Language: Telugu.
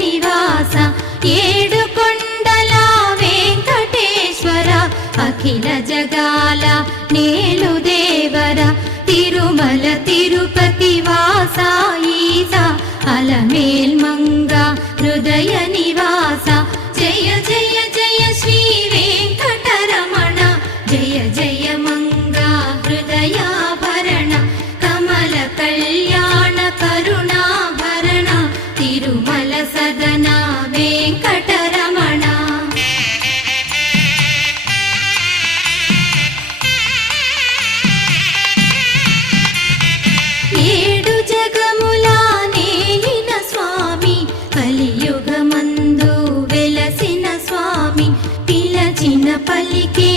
నివాస ఏడు కొండల వెంకటేశ్వర అఖిల జగాల నేలు దేవర తిరుమల తిరుపతి వాస ఈస అలమేల్ మంగ హృదయ నివాస జయ జయ జయ శ్రీ వెంకటరమణ జయ జయ మంగ హృదయాభరణ కమల కళ్యాణ కరుణాభరణ తిరుమల సదన వెంకటరమణ. ఏడు జగముల నేలిన స్వామి కలియుగమందు వెలసిన స్వామి పిలచిన పలికే